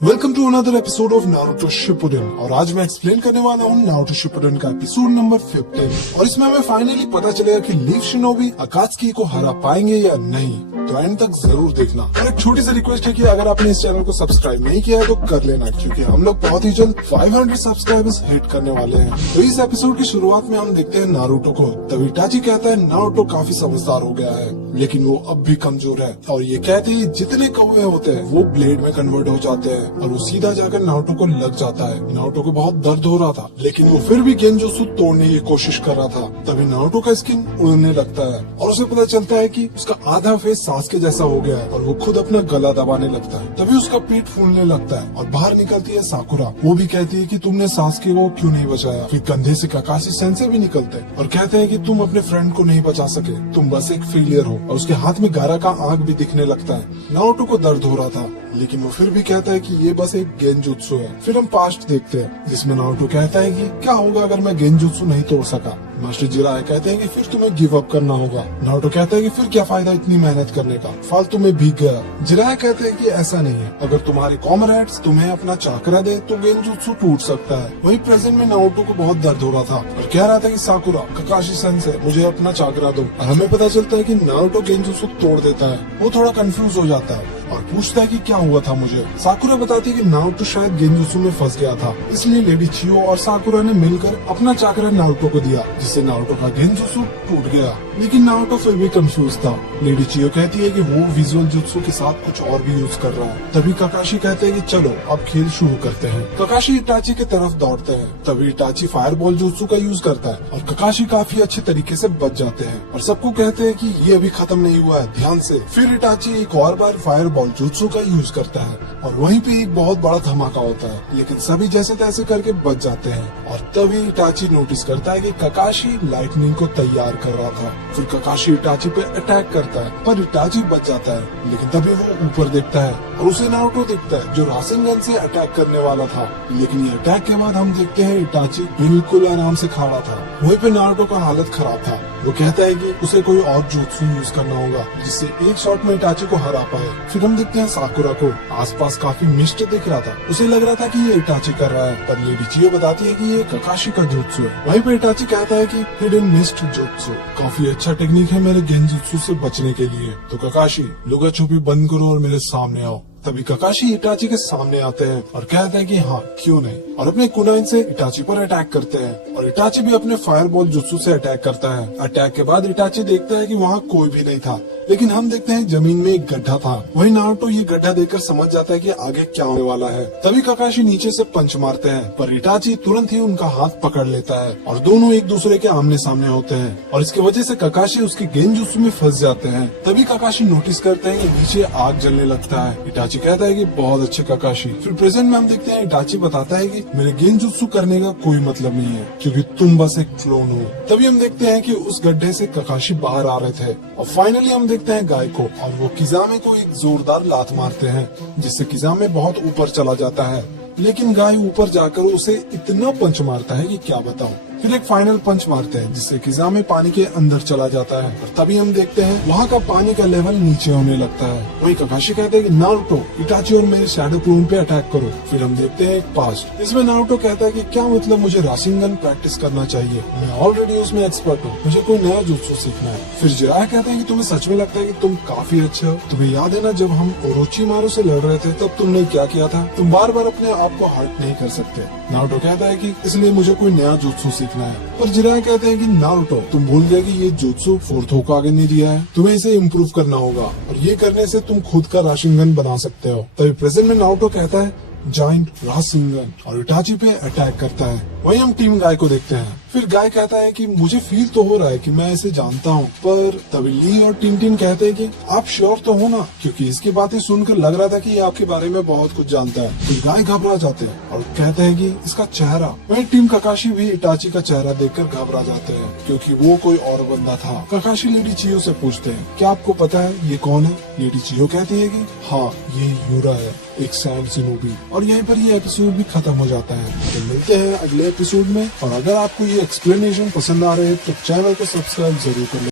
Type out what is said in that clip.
Welcome to another episode of Naruto Shippuden और आज मैं एक्सप्लेन करने वाला हूँ नारुतो शिपुडेन का एपिसोड नंबर 15 और इसमें हमें फाइनली पता चलेगा कि लीफ शिनोबी अकात्सुकी को हरा पाएंगे या नहीं। तो एंड तक जरूर देखना। और एक छोटी सी रिक्वेस्ट है कि अगर आपने इस चैनल को सब्सक्राइब नहीं किया है तो कर लेना, क्योंकि हम लोग बहुत ही जल्द 500 सब्सक्राइबर्स हिट करने वाले हैं। तो इस एपिसोड की शुरुआत में हम देखते हैं नारुतो को। तब इटाची कहता है नारुतो काफी समझदार हो गया है, लेकिन वो अब भी कमजोर है और ये कहते हैं जितने कौवे होते हैं वो ब्लेड में कन्वर्ट हो जाते हैं और वो सीधा जाकर नारुतो को लग जाता है। नारुतो को बहुत दर्द हो रहा था, लेकिन वो फिर भी गेंजुत्सु तोड़ने की कोशिश कर रहा था। तभी नारुतो का स्किन उड़ने लगता है और उसे पता चलता है कि उसका आधा फेस सासके जैसा हो गया है और वो खुद अपना गला दबाने लगता है। तभी उसका पेट फूलने लगता है और बाहर निकलती है साकुरा। वो भी कहती है कि तुमने सासके को क्यों नहीं बचाया। फिर कंधे से काकाशी सेंसे भी निकलते हैं और कहते हैं कि तुम अपने फ्रेंड को नहीं बचा सके, तुम बस एक फेलियर हो। और उसके हाथ में गारा का आग भी दिखने लगता है। नारुतो को दर्द हो रहा था, लेकिन वो फिर भी कहता है कि ये बस एक गेंजुत्सु है। फिर हम पास्ट देखते हैं जिसमें नारुतो कहता है कि क्या होगा अगर मैं गेंजुत्सु नहीं तोड़ सका। मास्टर जिराए कहते हैं कि फिर तुम्हें गिव अप करना होगा। नारुतो कहता है कि फिर क्या फायदा इतनी मेहनत करने का, फालतू में भीग गया। जिराए कहते हैं कि ऐसा नहीं है, अगर तुम्हारे कॉमरेड्स तुम्हें अपना चाकरा दे तो गेंजुत्सु टूट सकता है। वही प्रेजेंट में नारुतो को बहुत दर्द हो रहा था और कह रहा था कि साकुरा, काकाशी सेंसे, मुझे अपना चाकरा दो। और हमें पता चलता है कि नारुतो गेंजुत्सु तोड़ देता है। वो थोड़ा कंफ्यूज हो जाता है और पूछता है कि क्या हुआ था मुझे। साकुरा बताती है कि नारुतो शायद गेंजुत्सु में फंस गया था, इसलिए लेडी चियो और साकुरा ने मिलकर अपना चाकरा नारुतो को दिया, जिससे नारुतो का गेंजुत्सु टूट गया। लेकिन नारुतो फिर भी कंफ्यूज था। लेडी चियो कहती है कि वो विजुअल जुत्सु के साथ कुछ और भी यूज कर रहा है। तभी काकाशी कहते हैं कि चलो अब खेल शुरू करते हैं। काकाशी इटाची की तरफ दौड़ते हैं। तभी इटाची फायरबॉल जुत्सु का यूज करता है और काकाशी काफी अच्छे तरीके से बच जाते हैं और सबको कहते हैं कि ये अभी खत्म नहीं हुआ है, ध्यान से। फिर इटाची एक और बार फायरबॉल जुत्सु का यूज करता है और वहीं पे एक बहुत बड़ा धमाका होता है, लेकिन सभी जैसे तैसे करके बच जाते हैं। और तभी इटाची नोटिस करता है कि काकाशी लाइटनिंग को तैयार कर रहा था। फिर काकाशी इटाची पे अटैक करता है, पर इटाची बच जाता है। लेकिन तभी वो ऊपर देखता है और उसे नारुतो दिखता है जो रासेनगन से अटैक करने वाला था। लेकिन ये अटैक के बाद हम देखते हैं इटाची बिल्कुल आराम से खड़ा था। वहीं पे नारुतो का हालत खराब था। वो कहता है कि उसे कोई और जुत्सु यूज करना होगा जिससे एक शॉट में इटाची को हरा पाए। फिर हम देखते हैं साकुरा को। आसपास काफी मिस्ट दिख रहा था, उसे लग रहा था कि ये इटाची कर रहा है, पर लेडी चियो बताती है कि ये काकाशी का जुत्सु है। वहीं पे इटाची कहता है कि हिडन मिस्ट जुत्सु काफी अच्छा टेक्निक है मेरे गेंजुत्सु से बचने के लिए। तो काकाशी, लुका छुपी बंद करो और मेरे सामने आओ। तभी काकाशी इटाची के सामने आते हैं और कहते हैं कि हाँ क्यों नहीं, और अपने कुनाइन से इटाची पर अटैक करते हैं और इटाची भी अपने फायरबॉल जुत्सु से अटैक करता है। अटैक के बाद इटाची देखता है कि वहाँ कोई भी नहीं था, लेकिन हम देखते हैं जमीन में एक गड्ढा था। वही नारुतो ये गड्ढा देखकर समझ जाता है कि आगे क्या होने वाला है। तभी काकाशी नीचे से पंच मारते हैं, पर इटाची तुरंत ही उनका हाथ पकड़ लेता है और दोनों एक दूसरे के आमने सामने होते हैं और इसकी वजह से काकाशी उसके गेंजुत्सु में फंस जाते हैं। तभी काकाशी नोटिस करते हैं कि नीचे आग जलने लगता है। इटाची कहता है कि बहुत अच्छे काकाशी। फिर प्रेजेंट में हम देखते हैं इटाची बताता है कि मेरे गेंजुत्सु करने का कोई मतलब नहीं है, क्योंकि तुम बस एक क्लोन हो। तभी हम देखते हैं कि उस गड्ढे से काकाशी बाहर आ रहे थे और फाइनली हम देखते हैं गाय को और वो किजामे को एक जोरदार लात मारते हैं, जिससे किजामे बहुत ऊपर चला जाता है। लेकिन गाय ऊपर जाकर उसे इतना पंच मारता है कि क्या बताऊं। फिर एक फाइनल पंच मारते हैं जिससे किजामे पानी के अंदर चला जाता है और तभी हम देखते हैं वहाँ का पानी का लेवल नीचे होने लगता है। वही काकाशी कहते हैं कि नारुतो, इटाची और मेरे शैडो क्लोन पे अटैक करो। फिर हम देखते हैं एक पास्ट, इसमें नारुतो कहता है कि क्या मतलब मुझे रासेनगन प्रैक्टिस करना चाहिए, मैं ऑलरेडी उसमें एक्सपर्ट हूँ, मुझे कोई नया जुत्सु सीखना है। फिर जिराया कहते हैं कि तुम्हें सच में लगता है कि तुम काफी अच्छे हो। तुम्हें याद है ना जब हम ओरोचिमारू से लड़ रहे थे तब तुमने क्या किया था, तुम बार बार अपने आप को हर्ट नहीं कर सकते। नारुतो कहता है कि इसलिए मुझे कोई नया जुत्सु सीखना है। पर जिराया कहते हैं कि नारुतो, तुम भूल गए कि ये जुत्सु फोर्थ होकागे ने दिया है, तुम्हें इसे इम्प्रूव करना होगा और ये करने से तुम खुद का राशिनगन बना सकते हो। तभी प्रेजेंट में नारुतो कहता है जाइंट राशिनगन और इटाची पे अटैक करता है। वहीं हम टीम गाय को देखते हैं। फिर गाय कहता है कि मुझे फील तो हो रहा है कि मैं इसे जानता हूँ, पर तभी ली और टिन कहते हैं कि आप श्योर तो हो ना, क्योंकि इसकी बातें सुनकर लग रहा था कि ये आपके बारे में बहुत कुछ जानता है। फिर गाय घबरा जाते हैं और कहते हैं कि इसका चेहरा। वहीं टीम काकाशी भी इटाची का चेहरा देखकर घबरा जाते हैं, क्योंकि वो कोई और बंदा था। काकाशी लेडी चियो से पूछते हैं क्या आपको पता है ये कौन है। लेडी चियो कहती है कि हाँ ये यूरा है, एक सैंड शिनोबी। और यहीं पर ये एपिसोड भी खत्म हो जाता है। तो मिलते हैं अगले एपिसोड में, और अगर आपको ये एक्सप्लेनेशन पसंद आ रहे हैं तो चैनल को सब्सक्राइब जरूर कर लें।